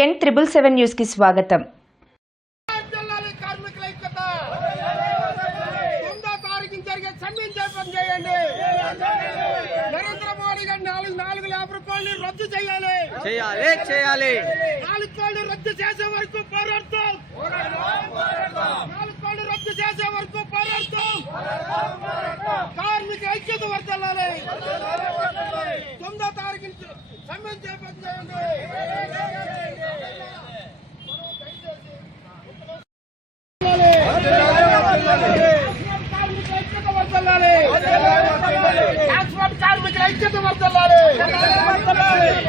ఎన్ triple seven న్యూస్కి స్వాగతం. చేయండి. నరేంద్ర మోడీ గారు నాలుగు నాలుగు రూపాయలు రద్దు చేయాలి. చేయాలి చేయాలి. నాలుగు కోళ్ళు రద్దు చేసే వరకు పోరాడతాం. నాలుగు కోళ్ళు రద్దు చేసే వరకు పోరాడతాం. కార్మిక ఐక్యత వర్తల్లాలి తొమ్మిదో తారీఖు సమ్మె జయపం కార్మికుల ఐక్యత వర్తల్లాలి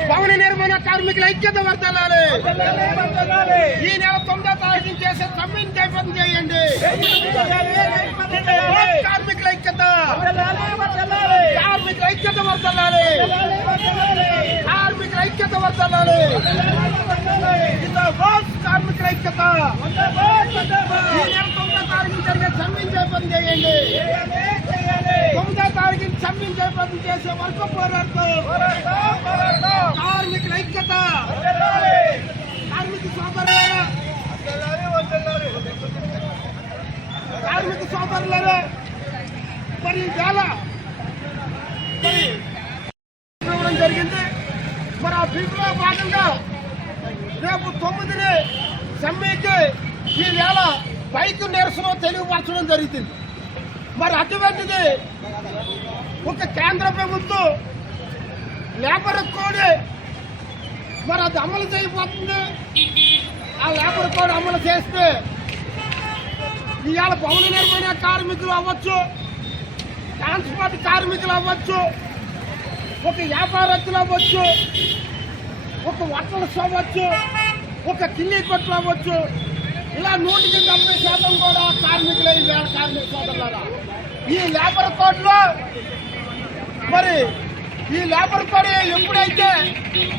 భవన నిర్మాణ కార్మికుల ఐక్యత వర్తల్లాలి ఈ నెల తొమ్మిదో తారీఖు చేసే సమ్మెను జయపం చేయండి కార్మికుల ఐక్యత కార్మికుల ఐక్యత వర్తల్లాలి కార్మికుల ఐక్యత వర్తల్లాలి కార్మికుల ఐక్యత ఈ నెల సమ్మించే పని చేయండి. తొమ్మిదో తారీఖు సమ్మించే పని చేసే వరకు పోరాడతాం కార్మికుల ఐక్యత. కార్మిక సోదరులారా. కార్మిక సోదరులారా. మరి వేళ మరి జరిగింది. మరి ఆ పిలుపులో భాగంగా రేపు తొమ్మిదిని సమ్మెకి ఈ వేళ బైక్ నిరసన తెలియపరచడం జరుగుతుంది. మరి అటువంటిది ఒక కేంద్ర ప్రభుత్వం లేబర్ కోడ్ మరి అది అమలు చేయబోతుంది. ఆ లేబర్ కోడ్ అమలు చేస్తే ఇవాళ భవన నిర్మాణ కార్మికులు అవ్వచ్చు ట్రాన్స్పోర్ట్ కార్మికులు అవ్వచ్చు ఒక వ్యాపారస్తులు అవ్వచ్చు ఒక వట్టల అవ్వచ్చు ఒక కిల్లీ కొట్లు అవ్వచ్చు. ఇలా నూటికి డెబ్బై శాతం కూడా కార్మికులే వేల కార్మిక సోదరులారా. ఈ లేబర్ కోడ్లో మరి ఈ లేబర్ కోడ్ ఎప్పుడైతే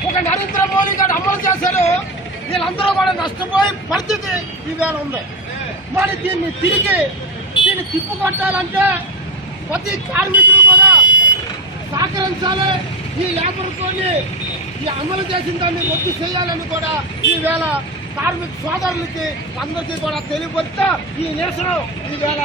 ఒక నరేంద్ర మోడీ గారు అమలు చేశారో వీళ్ళందరూ కూడా నష్టపోయి పరిస్థితి ఈవేళ ఉంది. మరి దీన్ని తిరిగి దీన్ని తిప్పుకొట్టాలంటే ప్రతి కార్మికులు కూడా సహకరించాలి. ఈ లేబర్ కోడ్ని ఈ అమలు చేసిన దాన్ని రద్దు చేయాలని కూడా ఈవేళ కార్మిక సోదరులకి అందరికీ కూడా తెలియపరుస్తా ఈ నిరసన ఈవేళ